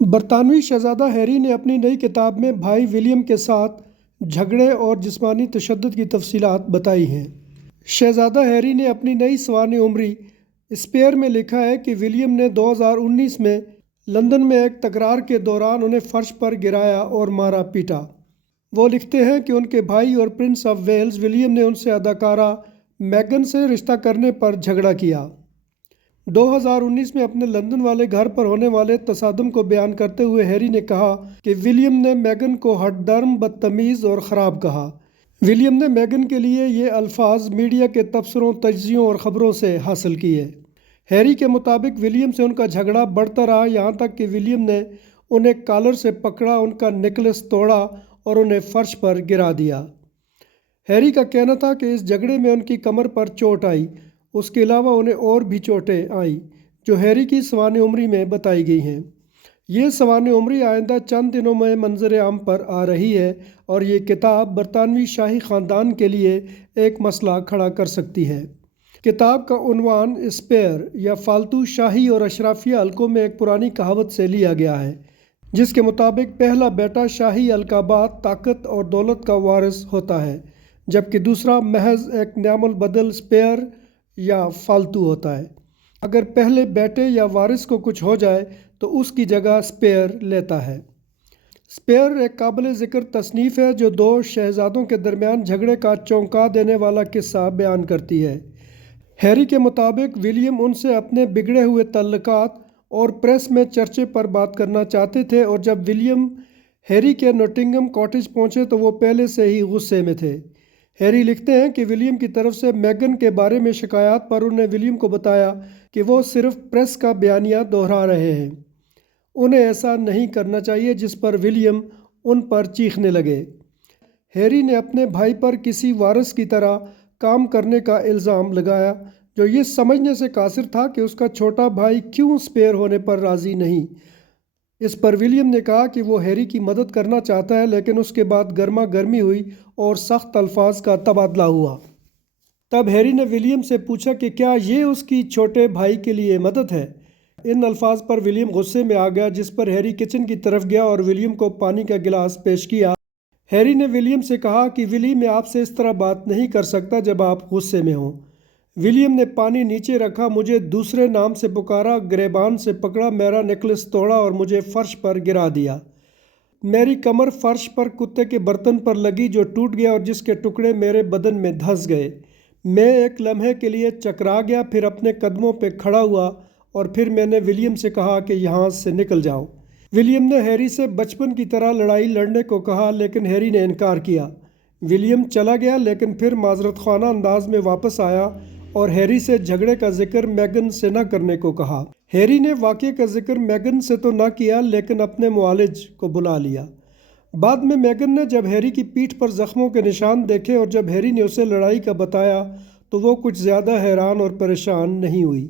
برطانوی شہزادہ ہیری نے اپنی نئی کتاب میں بھائی ولیم کے ساتھ جھگڑے اور جسمانی تشدد کی تفصیلات بتائی ہیں۔ شہزادہ ہیری نے اپنی نئی سوانح عمری اسپیئر میں لکھا ہے کہ ولیم نے 2019 میں لندن میں ایک تکرار کے دوران انہیں فرش پر گرایا اور مارا پیٹا۔ وہ لکھتے ہیں کہ ان کے بھائی اور پرنس آف ویلز ولیم نے ان سے اداکارہ میگن سے رشتہ کرنے پر جھگڑا کیا۔ 2019 میں اپنے لندن والے گھر پر ہونے والے تصادم کو بیان کرتے ہوئے ہیری نے کہا کہ ولیم نے میگن کو ہٹ درم، بدتمیز اور خراب کہا۔ ولیم نے میگن کے لیے یہ الفاظ میڈیا کے تبصروں، تجزیوں اور خبروں سے حاصل کیے۔ ہیری کے مطابق ولیم سے ان کا جھگڑا بڑھتا رہا، یہاں تک کہ ولیم نے انہیں کالر سے پکڑا، ان کا نیکلس توڑا اور انہیں فرش پر گرا دیا۔ ہیری کا کہنا تھا کہ اس جھگڑے میں ان کی کمر پر چوٹ آئی۔ اس کے علاوہ انہیں اور بھی چوٹیں آئیں جو ہیری کی سوانح عمری میں بتائی گئی ہیں۔ یہ سوانح عمری آئندہ چند دنوں میں منظر عام پر آ رہی ہے اور یہ کتاب برطانوی شاہی خاندان کے لیے ایک مسئلہ کھڑا کر سکتی ہے۔ کتاب کا عنوان اسپیئر یا فالتو شاہی اور اشرافیہ حلقوں میں ایک پرانی کہاوت سے لیا گیا ہے، جس کے مطابق پہلا بیٹا شاہی القابات، طاقت اور دولت کا وارث ہوتا ہے، جبکہ دوسرا محض ایک نعم البدل اسپیئر یا فالتو ہوتا ہے۔ اگر پہلے بیٹے یا وارث کو کچھ ہو جائے تو اس کی جگہ اسپیئر لیتا ہے۔ اسپیئر ایک قابل ذکر تصنیف ہے جو دو شہزادوں کے درمیان جھگڑے کا چونکا دینے والا قصہ بیان کرتی ہے۔ ہیری کے مطابق ولیم ان سے اپنے بگڑے ہوئے تعلقات اور پریس میں چرچے پر بات کرنا چاہتے تھے، اور جب ولیم ہیری کے نوٹنگھم کاٹیج پہنچے تو وہ پہلے سے ہی غصے میں تھے۔ ہیری لکھتے ہیں کہ ولیم کی طرف سے میگن کے بارے میں شکایات پر انہوں نے ولیم کو بتایا کہ وہ صرف پریس کا بیانیہ دہرا رہے ہیں، انہیں ایسا نہیں کرنا چاہیے، جس پر ولیم ان پر چیخنے لگے۔ ہیری نے اپنے بھائی پر کسی وارث کی طرح کام کرنے کا الزام لگایا، جو یہ سمجھنے سے قاصر تھا کہ اس کا چھوٹا بھائی کیوں اسپیئر ہونے پر راضی نہیں۔ اس پر ولیم نے کہا کہ وہ ہیری کی مدد کرنا چاہتا ہے، لیکن اس کے بعد گرما گرمی ہوئی اور سخت الفاظ کا تبادلہ ہوا۔ تب ہیری نے ولیم سے پوچھا کہ کیا یہ اس کی چھوٹے بھائی کے لیے مدد ہے۔ ان الفاظ پر ولیم غصے میں آ گیا، جس پر ہیری کچن کی طرف گیا اور ولیم کو پانی کا گلاس پیش کیا۔ ہیری نے ولیم سے کہا کہ ولی میں آپ سے اس طرح بات نہیں کر سکتا جب آپ غصے میں ہوں۔ ولیم نے پانی نیچے رکھا، مجھے دوسرے نام سے پکارا، گریبان سے پکڑا، میرا نیکلس توڑا اور مجھے فرش پر گرا دیا۔ میری کمر فرش پر کتے کے برتن پر لگی جو ٹوٹ گیا اور جس کے ٹکڑے میرے بدن میں دھنس گئے۔ میں ایک لمحے کے لیے چکرا گیا، پھر اپنے قدموں پہ کھڑا ہوا اور پھر میں نے ولیم سے کہا کہ یہاں سے نکل جاؤ۔ ولیم نے ہیری سے بچپن کی طرح لڑائی لڑنے کو کہا، لیکن ہیری نے انکار کیا۔ ولیم چلا گیا، لیکن پھر معذرت خواہ انداز میں واپس آیا اور ہیری سے جھگڑے کا ذکر میگن سے نہ کرنے کو کہا۔ ہیری نے واقعے کا ذکر میگن سے تو نہ کیا، لیکن اپنے معالج کو بلا لیا۔ بعد میں میگن نے جب ہیری کی پیٹھ پر زخموں کے نشان دیکھے اور جب ہیری نے اسے لڑائی کا بتایا تو وہ کچھ زیادہ حیران اور پریشان نہیں ہوئی۔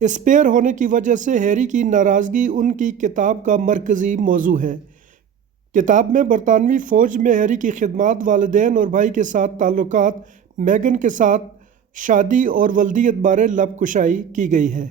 اسپیئر ہونے کی وجہ سے ہیری کی ناراضگی ان کی کتاب کا مرکزی موضوع ہے۔ کتاب میں برطانوی فوج میں ہیری کی خدمات، والدین اور بھائی کے ساتھ تعلقات، میگن کے ساتھ شادی اور ولدیت بارے لب کشائی کی گئی ہے۔